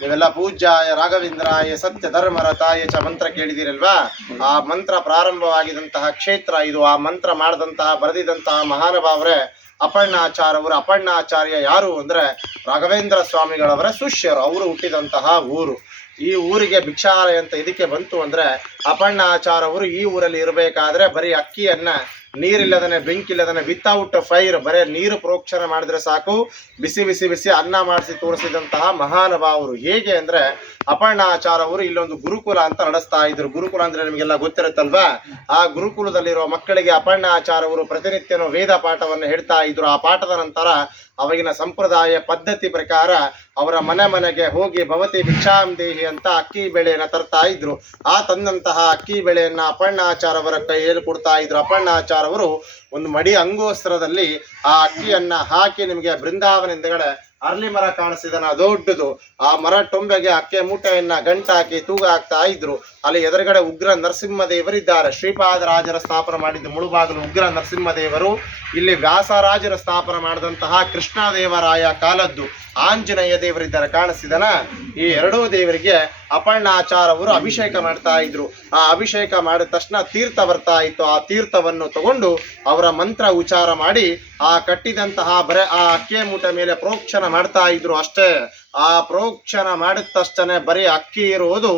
ನೀವೆಲ್ಲ ಪೂಜ್ಯಾಯ ರಾಘವೇಂದ್ರಾಯ ಸತ್ಯ ಧರ್ಮರತಾಯ ಚ ಮಂತ್ರ ಕೇಳಿದಿರಲ್ವಾ? ಆ ಮಂತ್ರ ಪ್ರಾರಂಭವಾಗಿದಂತಹ ಕ್ಷೇತ್ರ ಇದು. ಆ ಮಂತ್ರ ಮಾಡಿದಂತಹ, ಬರೆದಿದಂತಹ ಮಹಾನುಭಾವರೇ ಅಪರ್ಣಾಚಾರ್ಯವರು, ಅಪರ್ಣಾಚಾರ್ಯ ಯಾರು ಅಂದ್ರೆ ರಾಘವೇಂದ್ರ ಸ್ವಾಮಿಗಳವರ, ಶಿಷ್ಯರು. ಅವರು ಹುಟ್ಟಿದಂತಹ ಊರು. ಈ ಊರಿಗೆ ಭಿಕ್ಷಾಲಯ ಅಂತ ಇದಕ್ಕೆ ಬಂತು ಅಂದ್ರೆ ಅಪರ್ಣಾಚಾರ್ಯವರು ಈ ಊರಲ್ಲಿ ಇರಬೇಕಾದ್ರೆ ಬರೀ ಅಕ್ಕಿಯನ್ನ ನೀರಿಲ್ಲದನೆ, ಬೆಂಕಿಲ್ಲದನೆ ವಿತೌಟ್ ಫೈರ್ ಬರೇ ನೀರು ಪ್ರೋಕ್ಷಣ ಮಾಡಿದ್ರೆ ಸಾಕು. ಬಿಸಿ ಬಿಸಿ ಬಿಸಿ ಅನ್ನ ಮಾಡಿಸಿ ತೋರಿಸಿದಂತಹ ಮಹಾನುಭಾವರು ಹೇಗೆ ಅಂದ್ರೆ, ಅಪರ್ಣಾಚಾರ ಅವರು ಇಲ್ಲೊಂದು ಗುರುಕುಲ ಅಂತ ನಡೆಸ್ತಾ ಇದ್ರು. ಗುರುಕುಲ ಅಂದ್ರೆ ನಿಮಗೆಲ್ಲ ಗೊತ್ತಿರುತ್ತಲ್ವಾ? ಆ ಗುರುಕುಲದಲ್ಲಿರುವ ಮಕ್ಕಳಿಗೆ ಅಪರ್ಣಾಚಾರ ಅವರು ಪ್ರತಿನಿತ್ಯನೂ ವೇದ ಪಾಠವನ್ನು ಹೇಳ್ತಾ ಇದ್ರು. ಆ ಪಾಠದ ನಂತರ ಅವಾಗಿನ ಸಂಪ್ರದಾಯ ಪದ್ಧತಿ ಪ್ರಕಾರ ಅವರ ಮನೆ ಮನೆಗೆ ಹೋಗಿ ಭವತಿ ಭಿಕ್ಷಾಂ ದೇಹಿ ಅಂತ ಅಕ್ಕಿ ಬೆಳೆಯನ್ನ ತರ್ತಾ ಇದ್ರು. ಆ ತಂದಂತಹ ಅಕ್ಕಿ ಬೆಳೆಯನ್ನ ಅಪರ್ಣಾಚಾರ ಅವರ ಕೈಯಲ್ಲಿ ಕೊಡ್ತಾ ಇದ್ರು. ಅಪರ್ಣಾಚಾರ ಅವರು ಒಂದು ಮಡಿ ಅಂಗೋಸ್ತ್ರದಲ್ಲಿ ಆ ಅಕ್ಕಿಯನ್ನ ಹಾಕಿ ನಿಮಗೆ ಬೃಂದಾವನ ಹಿಂದೆಗಡೆ ಅರಳಿ ಮರ ಕಾಣಿಸಿದನ ದೊಡ್ಡದು. ಆ ಮರ ಟೊಂಬೆಗೆ ಅಕ್ಕೆ ಮೂಟೆಯನ್ನ ಗಂಟಾಕಿ ತೂಗ ಹಾಕ್ತಾ ಇದ್ರು. ಅಲ್ಲಿ ಎದುರುಗಡೆ ಉಗ್ರ ನರಸಿಂಹದೇವರಿದ್ದಾರೆ. ಶ್ರೀಪಾದರಾಜರ ಸ್ಥಾಪನೆ ಮಾಡಿದ್ದು ಮುಳುಬಾಗಲು ಉಗ್ರ ನರಸಿಂಹದೇವರು. ಇಲ್ಲಿ ವ್ಯಾಸರಾಜರ ಸ್ಥಾಪನೆ ಮಾಡಿದಂತಹ ಕೃಷ್ಣದೇವರಾಯ ಕಾಲದ್ದು ಆಂಜನೇಯ ದೇವರಿದ್ದಾರೆ ಕಾಣಿಸಿದನ ಈ ಎರಡೂ ದೇವರಿಗೆ ಅಪರ್ಣಾಚಾರ ಅವರು ಅಭಿಷೇಕ ಮಾಡ್ತಾ ಇದ್ರು. ಆ ಅಭಿಷೇಕ ಮಾಡಿದ ತಕ್ಷಣ ತೀರ್ಥ ಬರ್ತಾ ಇತ್ತು. ಆ ತೀರ್ಥವನ್ನು ತಗೊಂಡು ಅವರ ಮಂತ್ರ ಉಚ್ಚಾರ ಮಾಡಿ ಆ ಕಟ್ಟಿದಂತಹ ಬರೆ ಆ ಅಕ್ಕಿಯ ಮೂಟ ಮೇಲೆ ಪ್ರೋಕ್ಷಣ ಮಾಡ್ತಾ ಇದ್ರು ಅಷ್ಟೇ. ಆ ಪ್ರೋಕ್ಷಣ ಮಾಡಿದ ತಕ್ಷಣ ಬರೀ ಅಕ್ಕಿ ಇರುವುದು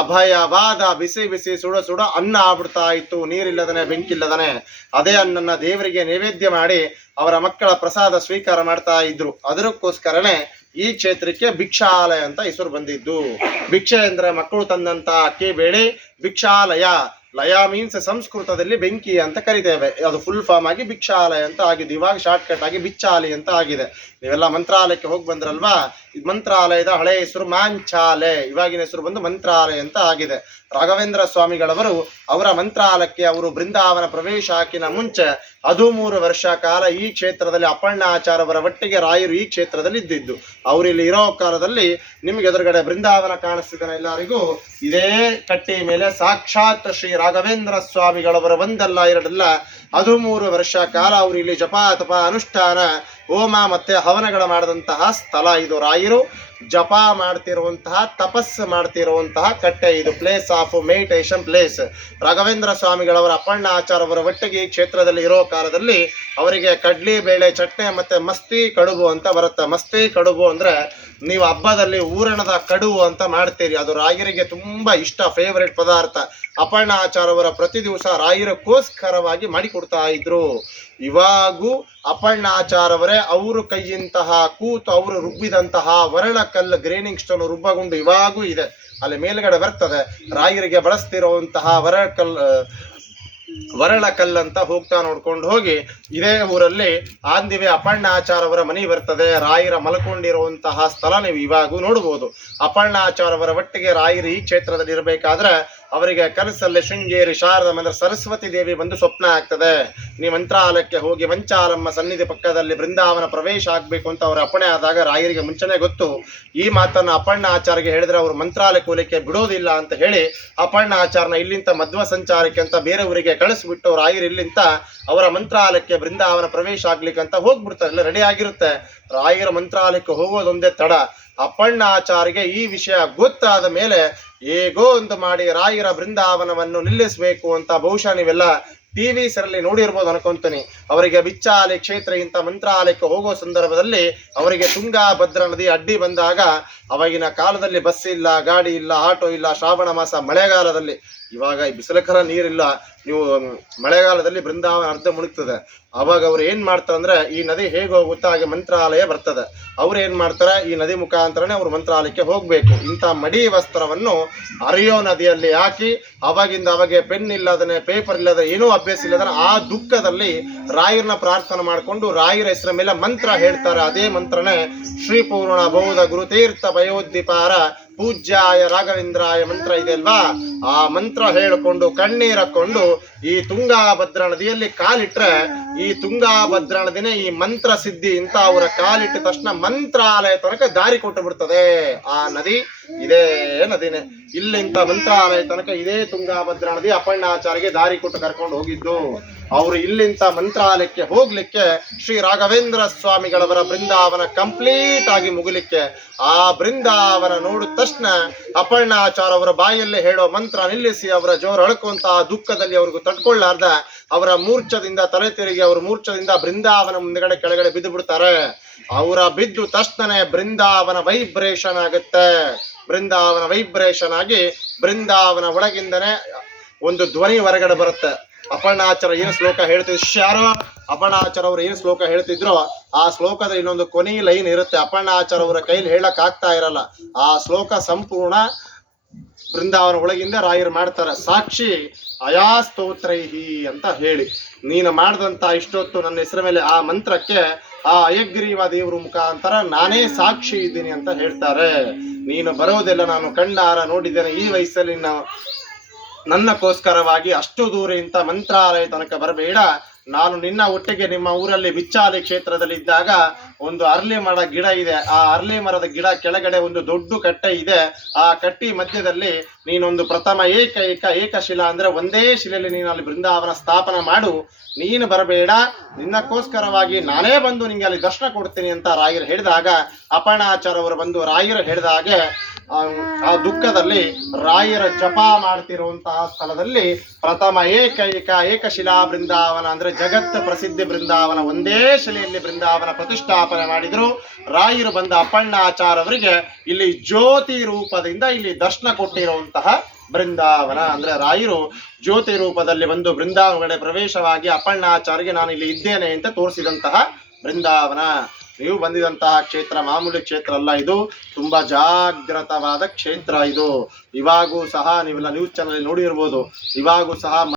ಅಭಯವಾದ ಬಿಸಿ ಬಿಸಿ ಸುಡ ಸುಡ ಅನ್ನ ಆಗ್ಬಿಡ್ತಾ ಇತ್ತು. ನೀರಿಲ್ಲದನೆ ಬೆಂಕಿ ಇಲ್ಲದನೆ ಅದೇ ಅನ್ನನ್ನ ದೇವರಿಗೆ ನೈವೇದ್ಯ ಮಾಡಿ ಅವರ ಮಕ್ಕಳ ಪ್ರಸಾದ ಸ್ವೀಕಾರ ಮಾಡ್ತಾ ಇದ್ರು. ಅದಕ್ಕೋಸ್ಕರನೇ ಈ ಕ್ಷೇತ್ರಕ್ಕೆ ಭಿಕ್ಷಾಲಯ ಅಂತ ಹೆಸರು ಬಂದಿದ್ದು. ಭಿಕ್ಷೆ ಅಂದ್ರೆ ಮಕ್ಕಳು ತಂದಂತ ಅಕ್ಕಿ, ಬೇಳೆ, ಭಿಕ್ಷಾಲಯ. ಲಯ ಮೀನ್ಸ್ ಸಂಸ್ಕೃತದಲ್ಲಿ ಬೆಂಕಿ ಅಂತ ಕರಿತೇವೆ. ಅದು ಫುಲ್ ಫಾರ್ಮ್ ಆಗಿ ಭಿಕ್ಷಾಲಯ ಅಂತ ಆಗಿದೆ. ಇವಾಗ ಶಾರ್ಟ್ ಕಟ್ ಆಗಿ ಬಿಚ್ಚಾಲಿ ಅಂತ ಆಗಿದೆ. ನೀವೆಲ್ಲ ಮಂತ್ರಾಲಯಕ್ಕೆ ಹೋಗಿ ಬಂದ್ರಲ್ವಾ? ಮಂತ್ರಾಲಯದ ಹಳೆ ಹೆಸರು ಮಾಂಚಾಲೆ. ಇವಾಗಿನ ಹೆಸರು ಬಂದು ಮಂತ್ರಾಲಯ ಅಂತ ಆಗಿದೆ. ರಾಘವೇಂದ್ರ ಸ್ವಾಮಿಗಳವರು ಅವರ ಮಂತ್ರಾಲಯಕ್ಕೆ ಅವರು ಬೃಂದಾವನ ಪ್ರವೇಶ ಹಾಕಿನ ಮುಂಚೆ ಹದಿಮೂರು ವರ್ಷ ಕಾಲ ಈ ಕ್ಷೇತ್ರದಲ್ಲಿ ಅಪರ್ಣಾಚಾರ್ಯವರ ಒಟ್ಟಿಗೆ ರಾಯರು ಈ ಕ್ಷೇತ್ರದಲ್ಲಿ ಇದ್ದಿದ್ದು. ಅವರು ಇಲ್ಲಿ ಇರೋ ಕಾಲದಲ್ಲಿ ನಿಮ್ಗೆ ಎದುರುಗಡೆ ಬೃಂದಾವನ ಕಾಣಿಸ್ತಿದ್ದಾನೆ ಎಲ್ಲರಿಗೂ. ಇದೇ ಕಟ್ಟಿ ಮೇಲೆ ಸಾಕ್ಷಾತ್ ಶ್ರೀ ರಾಘವೇಂದ್ರ ಸ್ವಾಮಿಗಳವರ ಒಂದಲ್ಲ ಎರಡಲ್ಲ, ಹದಿಮೂರು ವರ್ಷ ಕಾಲ ಅವರು ಇಲ್ಲಿ ಜಪ ತಪ ಅನುಷ್ಠಾನ, ಹೋಮ ಮತ್ತೆ ಹವನಗಳ ಮಾಡಿದಂತಹ ಸ್ಥಳ ಇದು ರಾಯರು. ಜಪ ಮಾಡ್ತಿರುವಂತಹ, ತಪಸ್ಸು ಮಾಡ್ತಿರುವಂತಹ ಕಟ್ಟೆ ಇದು place of meditation place Raghavendra ಸ್ವಾಮಿಗಳವರ ಅಪ್ಪಣ್ಣ ಆಚಾರವರ ಒಟ್ಟಿಗೆ ಈ ಕ್ಷೇತ್ರದಲ್ಲಿ ಇರೋ ಕಾಲದಲ್ಲಿ ಅವರಿಗೆ ಕಡ್ಲಿ, ಬೇಳೆ, ಚಟ್ನಿ ಮತ್ತೆ ಮಸ್ತಿ ಕಡುಬು ಅಂತ ಬರುತ್ತೆ. ಮಸ್ತಿ ಕಡುಬು ಅಂದ್ರೆ ನೀವು ಹಬ್ಬದಲ್ಲಿ ಊರಣದ ಕಡುಬು ಅಂತ ಮಾಡ್ತೀರಿ. ಅದು ರಾಗಿರಿಗೆ ತುಂಬಾ ಇಷ್ಟ ಫೇವ್ರೇಟ್ ಪದಾರ್ಥ. ಅಪರ್ಣ ಆಚಾರವರ ಪ್ರತಿ ದಿವಸ ರಾಯರಕ್ಕೋಸ್ಕರವಾಗಿ ಮಾಡಿಕೊಡ್ತಾ ಇದ್ರು. ಇವಾಗೂ ಅಪರ್ಣ ಆಚಾರವರೇ ಅವರು ಕೈಯಿಂತಹ ಕೂತು ಅವರು ರುಬ್ಬಿದಂತಹ ವರ್ಣ ಕಲ್ಲು ಗ್ರೇನಿಂಗ್ ಸ್ಟೋನ್ ರುಬ್ಬಗೊಂಡು ಇವಾಗೂ ಇದೆ. ಅಲ್ಲಿ ಮೇಲ್ಗಡೆ ಬರ್ತದೆ. ರಾಯರಿಗೆ ಬಳಸ್ತಿರುವಂತಹ ವರಳ ಕಲ್ ವರಳ ಕಲ್ಲಂತ ಹೋಗ್ತಾ ನೋಡ್ಕೊಂಡು ಹೋಗಿ ಇದೇ ಊರಲ್ಲಿ ಆಂದಿವೆ ಅಪರ್ಣಾಚಾರವರ ಮನೆ ಬರ್ತದೆ. ರಾಯರ ಮಲ್ಕೊಂಡಿರುವಂತಹ ಸ್ಥಳ ನೀವು ಇವಾಗೂ ನೋಡಬಹುದು ಅಪರ್ಣಾಚಾರವರ ಒಟ್ಟಿಗೆ ರಾಯರು ಈ ಕ್ಷೇತ್ರದಲ್ಲಿ ಇರಬೇಕಾದ್ರೆ ಅವರಿಗೆ ಕನಸಲ್ಲಿ ಶೃಂಗೇರಿ ಶಾರದ ಅಂದ್ರೆ ಸರಸ್ವತಿ ದೇವಿ ಬಂದು ಸ್ವಪ್ನ ಆಗ್ತದೆ. ನೀವು ಮಂತ್ರಾಲಯಕ್ಕೆ ಹೋಗಿ ಮಂಚಾಲಮ್ಮ ಸನ್ನಿಧಿ ಪಕ್ಕದಲ್ಲಿ ಬೃಂದಾವನ ಪ್ರವೇಶ ಆಗಬೇಕು ಅಂತ ಅವರ ಅಪ್ಪಣೆ ಆದಾಗ ರಾಯರಿಗೆ ಮುಂಚೆನೆ ಗೊತ್ತು. ಈ ಮಾತನ್ನ ಅಪರ್ಣ ಆಚಾರ್ಯಗೆ ಹೇಳಿದ್ರೆ ಅವರು ಮಂತ್ರಾಲಯಕ್ಕೆ ಕೋಲಿಕೆ ಬಿಡೋದಿಲ್ಲ ಅಂತ ಹೇಳಿ ಅಪರ್ಣ ಆಚಾರನ ಇಲ್ಲಿಂದ ಮಧ್ವ ಸಂಚಾರಕ್ಕೆ ಅಂತ ಬೇರೆ ಊರಿಗೆ ಕಳಿಸ್ಬಿಟ್ಟು ರಾಯರು ಇಲ್ಲಿಂದ ಅವರ ಮಂತ್ರಾಲಯಕ್ಕೆ ಬೃಂದಾವನ ಪ್ರವೇಶ ಆಗ್ಲಿಕ್ಕೆ ಅಂತ ಹೋಗ್ಬಿಡ್ತಾರೆ. ಇಲ್ಲ ರೆಡಿ ಆಗಿರುತ್ತೆ. ರಾಯರ ಮಂತ್ರಾಲಯಕ್ಕೆ ಹೋಗೋದೊಂದೇ ತಡ. ಅಪ್ಪಣ್ಣ ಆಚಾರಿಗೆ ಈ ವಿಷಯ ಗೊತ್ತಾದ ಮೇಲೆ ಹೇಗೋ ಒಂದು ಮಾಡಿ ರಾಯರ ಬೃಂದಾವನವನ್ನು ನಿಲ್ಲಿಸಬೇಕು ಅಂತ ಬಹುಶಃ ನೀವೆಲ್ಲ ಟಿ ವಿ ಸರಲ್ಲಿ ನೋಡಿರ್ಬೋದು ಅನ್ಕೊಂತೀನಿ. ಅವರಿಗೆ ಬಿಚ್ಚಾಲೆ ಕ್ಷೇತ್ರ ಇಂಥ ಮಂತ್ರಾಲಯಕ್ಕೆ ಹೋಗೋ ಸಂದರ್ಭದಲ್ಲಿ ಅವರಿಗೆ ತುಂಗಾ ಭದ್ರಾ ನದಿ ಅಡ್ಡಿ ಬಂದಾಗ ಅವಾಗಿನ ಕಾಲದಲ್ಲಿ ಬಸ್ ಇಲ್ಲ, ಗಾಡಿ ಇಲ್ಲ, ಆಟೋ ಇಲ್ಲ, ಶ್ರಾವಣ ಮಾಸ ಮಳೆಗಾಲದಲ್ಲಿ. ಇವಾಗ ಈ ಬಿಸಿಲಕರ ನೀರಿಲ್ಲ. ನೀವು ಮಳೆಗಾಲದಲ್ಲಿ ಬೃಂದಾವನ ಅರ್ಧ ಮುಳುಗ್ತದೆ. ಅವಾಗ ಅವ್ರು ಏನ್ ಮಾಡ್ತಾರೆ ಅಂದ್ರೆ, ಈ ನದಿ ಹೇಗೆ ಹೋಗುತ್ತಾ ಹಾಗೆ ಮಂತ್ರಾಲಯ ಬರ್ತದೆ. ಅವ್ರು ಏನ್ ಮಾಡ್ತಾರೆ, ಈ ನದಿ ಮುಖಾಂತರನೇ ಅವ್ರು ಮಂತ್ರಾಲಯಕ್ಕೆ ಹೋಗ್ಬೇಕು. ಇಂಥ ಮಡಿ ವಸ್ತ್ರವನ್ನು ಅರಿಯೋ ನದಿಯಲ್ಲಿ ಹಾಕಿ, ಅವಾಗಿಂದ ಅವಾಗೆ ಪೆನ್ ಇಲ್ಲದನೆ, ಪೇಪರ್ ಇಲ್ಲದ ಏನೂ ಅಭ್ಯಾಸ ಇಲ್ಲದನೆ ಆ ದುಃಖದಲ್ಲಿ ರಾಯರನ್ನ ಪ್ರಾರ್ಥನೆ ಮಾಡಿಕೊಂಡು ರಾಯರ ಹೆಸರ ಮೇಲೆ ಮಂತ್ರ ಹೇಳ್ತಾರೆ. ಅದೇ ಮಂತ್ರನೇ ಶ್ರೀ ಪೂರ್ಣ ಬೌದ್ಧ ಗುರುತೀರ್ಥ ಭಯೋದ್ದೀಪಾರ ಪೂಜ್ಯಾಯ ರಾಘವೇಂದ್ರಾಯ ಮಂತ್ರ ಇದೆ ಅಲ್ವಾ? ಆ ಮಂತ್ರ ಹೇಳಿಕೊಂಡು ಕಣ್ಣೀರಕೊಂಡು ಈ ತುಂಗಾಭದ್ರಾ ನದಿಯಲ್ಲಿ ಕಾಲಿಟ್ರೆ, ಈ ತುಂಗಾಭದ್ರಾ ನದಿನೇ ಈ ಮಂತ್ರ ಸಿದ್ಧಿ ಇಂತ ಅವರ ಕಾಲಿಟ್ಟ ತಕ್ಷಣ ಮಂತ್ರಾಲಯ ತನಕ ದಾರಿ ಕೊಟ್ಟು ಬಿಡ್ತದೆ. ಆ ನದಿ ಇದೇ ನದಿನೇ. ಇಲ್ಲಿಂತ ಮಂತ್ರಾಲಯ ತನಕ ಇದೇ ತುಂಗಾಭದ್ರಾ ನದಿ ಅಪ್ಪಣ್ಣಾಚಾರ್ಯಗೆ ದಾರಿ ಕೊಟ್ಟು ಕರ್ಕೊಂಡು ಹೋಗಿದ್ದು. ಅವರು ಇಲ್ಲಿಂತ ಮಂತ್ರಾಲಯಕ್ಕೆ ಹೋಗ್ಲಿಕ್ಕೆ ಶ್ರೀ ರಾಘವೇಂದ್ರ ಸ್ವಾಮಿಗಳವರ ಬೃಂದಾವನ ಕಂಪ್ಲೀಟ್ ಆಗಿ ಮುಗಿಲಿಕ್ಕೆ ಆ ಬೃಂದಾವನ ನೋಡಿದ ತಕ್ಷಣ ಅಪರ್ಣಾಚಾರ ಅವರ ಬಾಯಲ್ಲಿ ಹೇಳೋ ಮಂತ್ರ ನಿಲ್ಲಿಸಿ, ಅವರ ಜೋರು ಆ ದುಃಖದಲ್ಲಿ ಅವ್ರಿಗೂ ತಡ್ಕೊಳ್ಳಾರ್ದ. ಅವರ ಮೂರ್ಛದಿಂದ ತಲೆ ತಿರುಗಿ ಅವ್ರ ಮೂರ್ಛದಿಂದ ಬೃಂದಾವನ ಮುಂದೆಗಡೆ ಕೆಳಗಡೆ ಬಿದ್ದು ಬಿಡ್ತಾರೆ ಅವರ ಬಿದ್ದು ತಕ್ಷಣ ಬೃಂದಾವನ ವೈಬ್ರೇಷನ್ ಆಗುತ್ತೆ. ಬೃಂದಾವನ ವೈಬ್ರೇಷನ್ ಆಗಿ ಬೃಂದಾವನ ಒಳಗಿಂದನೇ ಒಂದು ಧ್ವನಿ ಹೊರಗಡೆ ಬರುತ್ತೆ. ಅಪರ್ಣಾಚಾರ ಏನು ಶ್ಲೋಕ ಹೇಳ್ತಿದ್ರು ಶಾರೋ ಅಪರ್ಣಾಚಾರ ಅವರು ಏನು ಶ್ಲೋಕ ಹೇಳ್ತಿದ್ರು ಆ ಶ್ಲೋಕದ ಇನ್ನೊಂದು ಕೊನೆ ಲೈನ್ ಇರುತ್ತೆ. ಅಪರ್ಣಾಚಾರ ಅವರ ಕೈಲಿ ಹೇಳಕ್ ಆಗ್ತಾ ಇರಲ್ಲ. ಆ ಶ್ಲೋಕ ಸಂಪೂರ್ಣ ಬೃಂದಾವನ ಒಳಗಿಂದ ರಾಯರು ಮಾಡ್ತಾರೆ, ಸಾಕ್ಷಿ ಅಯಾ ಸ್ತೋತ್ರೈಹಿ ಅಂತ ಹೇಳಿ. ನೀನು ಮಾಡಿದಂತ ಇಷ್ಟೊತ್ತು ನನ್ನ ಹೆಸರ ಮೇಲೆ ಆ ಮಂತ್ರಕ್ಕೆ ಆ ಅಯಗ್ರೀವ ದೇವ್ರ ಮುಖಾಂತರ ನಾನೇ ಸಾಕ್ಷಿ ಇದ್ದೀನಿ ಅಂತ ಹೇಳ್ತಾರೆ. ನೀನು ಬರೋದೆಲ್ಲ ನಾನು ಕಣ್ಣಾರ ನೋಡಿದ್ದೇನೆ, ಈ ವಯಸ್ಸಲ್ಲಿ ನನ್ನಕ್ಕೋಸ್ಕರವಾಗಿ ಅಷ್ಟು ದೂರ ಇಂಥ ಮಂತ್ರಾಲಯ ತನಕ ಬರಬೇಡ. ನಾನು ನಿನ್ನ ಒಟ್ಟಿಗೆ ನಿಮ್ಮ ಊರಲ್ಲಿ ಬಿಚ್ಚಾಲಿ ಕ್ಷೇತ್ರದಲ್ಲಿ ಇದ್ದಾಗ ಒಂದು ಅರ್ಲಿ ಮರ ಗಿಡ ಇದೆ. ಆ ಅರ್ಲಿ ಮರದ ಗಿಡ ಕೆಳಗಡೆ ಒಂದು ದೊಡ್ಡ ಕಟ್ಟೆ ಇದೆ. ಆ ಕಟ್ಟಿ ಮಧ್ಯದಲ್ಲಿ ನೀನೊಂದು ಪ್ರಥಮ ಏಕೈಕ ಏಕಶಿಲಾ ಅಂದ್ರೆ ಒಂದೇ ಶಿಲೆಯಲ್ಲಿ ನೀನು ಅಲ್ಲಿ ಬೃಂದಾವನ ಸ್ಥಾಪನ ಮಾಡು. ನೀನು ಬರಬೇಡ. ನಿನ್ನಕ್ಕೋಸ್ಕರವಾಗಿ ನಾನೇ ಬಂದು ನಿಂಗೆ ಅಲ್ಲಿ ದರ್ಶನ ಕೊಡ್ತೀನಿ ಅಂತ ರಾಯರು ಹೇಳಿದಾಗ ಅಪರ್ಣಾಚಾರ್ಯವರು ಬಂದು ರಾಯರು ಹೇಳಿದ ಹಾಗೆ ಆ ದುಃಖದಲ್ಲಿ ರಾಯರ ಜಪ ಮಾಡ್ತಿರುವಂತಹ ಸ್ಥಳದಲ್ಲಿ ಪ್ರಥಮ ಏಕೈಕ ಏಕಶಿಲಾ ಬೃಂದಾವನ ಅಂದ್ರೆ ಜಗತ್ ಪ್ರಸಿದ್ಧಿ ಬೃಂದಾವನ ಒಂದೇ ಶಿಲೆಯಲ್ಲಿ ಬೃಂದಾವನ ಪ್ರತಿಷ್ಠಾಪನೆ ಮಾಡಿದ್ರು. ರಾಯರು ಬಂದ ಅಪ್ಪಣ್ಣಾಚಾರ ಅವರಿಗೆ ಇಲ್ಲಿ ಜ್ಯೋತಿ ರೂಪದಿಂದ ಇಲ್ಲಿ ದರ್ಶನ ಕೊಟ್ಟಿರುವಂತಹ ಬೃಂದಾವನ. ಅಂದ್ರೆ ರಾಯರು ಜ್ಯೋತಿ ರೂಪದಲ್ಲಿ ಬಂದು ಬೃಂದಾವನಗಳೇ ಪ್ರವೇಶವಾಗಿ ಅಪ್ಪಣ್ಣಾಚಾರ್ಯಗೆ ನಾನು ಇಲ್ಲಿ ಇದ್ದೇನೆ ಅಂತ ತೋರಿಸಿದಂತಹ ಬೃಂದಾವನ. ನೀವು ಬಂದಿದಂತಹ ಕ್ಷೇತ್ರ, ಮಾಮೂಲಿ ಕ್ಷೇತ್ರ ಅಲ್ಲ ಇದು. ತುಂಬಾ ಜಾಗೃತವಾದ ಕ್ಷೇತ್ರ ಇದು. ಇವಾಗೂ ಸಹ ನೀವೆಲ್ಲ ನ್ಯೂಸ್ ಚಾನಲ್ ನೋಡಿರ್ಬೋದು. ಇವಾಗೂ ಸಹ